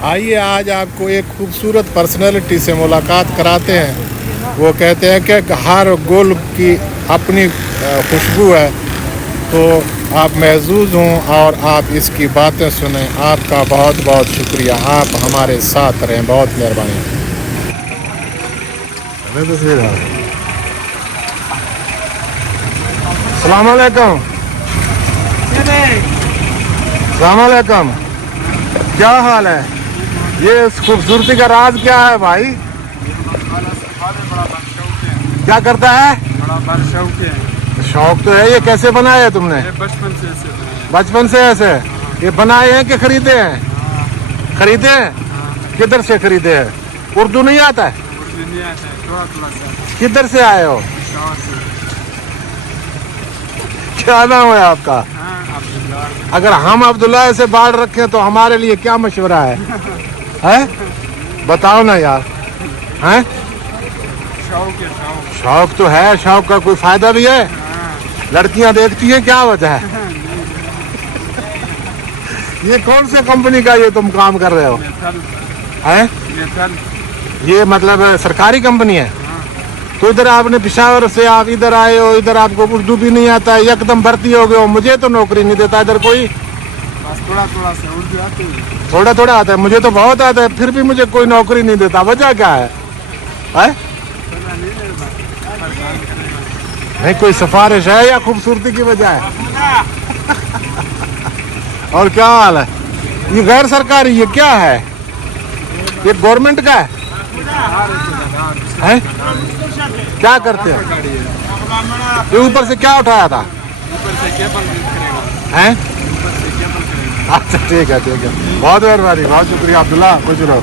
आइए आज आपको एक खूबसूरत पर्सनैलिटी से मुलाकात कराते हैं। वो कहते हैं कि हर गुल की अपनी खुशबू है, तो आप महजूज हों और आप इसकी बातें सुनें। आपका बहुत बहुत शुक्रिया, आप हमारे साथ रहें, बहुत मेहरबानी। अस्सलाम वालेकुम। अस्सलाम वालेकुम, क्या हाल है? ये इस खूबसूरती का राज क्या है भाई? क्या करता है? बड़ा शौक है। शौक तो है, ये कैसे बनाया है तुमने? बचपन से ऐसे बनाया। बचपन से ऐसे? ये बनाए हैं कि खरीदे हैं? खरीदे हैं? किधर से खरीदे हैं? उर्दू नहीं आता है? उर्दू नहीं आता है, थोड़ा थोड़ा सा। किधर से आए हो? शौक से। क्या नाम है आपका? हाँ, अब्दुल्ला। अगर हम अब्दुल्ला ऐसे बाढ़ रखें तो हमारे लिए क्या मशवरा है? हैं? बताओ ना यार। हैं? शौक है, शौक। शौक तो है, शौक का कोई फायदा भी है? हाँ। लड़कियां देखती हैं, क्या वजह है? ये कौन से कंपनी का ये तुम काम कर रहे हो? मेथल। हैं? मेथल। ये मतलब सरकारी कंपनी है? हाँ। तो इधर आपने पेशावर से आप इधर आए हो, इधर आपको उर्दू भी नहीं आता है, एकदम भर्ती हो गए हो। मुझे तो नौकरी नहीं देता इधर कोई। बस थोड़ा थोड़ा सा उर्दू आती है। थोड़ा थोड़ा आता है, मुझे तो बहुत आता है, फिर भी मुझे कोई नौकरी नहीं देता। वजह क्या है? हैं? पता नहीं है, बस परेशान करेगा। नहीं कोई सिफारिश है या खूबसूरती की वजह है? और क्या हाल है? ये गैर सरकारी, ये क्या है? ये गवर्नमेंट का है? क्या करते हैं? गाड़ी है। ये ऊपर से क्या उठाया था? ऊपर से केबल करेगा। हैं? ऊपर से केबल करेगा। अच्छा ठीक है, ठीक है, बहुत मेहरबानी, बहुत शुक्रिया अब्दुल्ला, खुश रहो।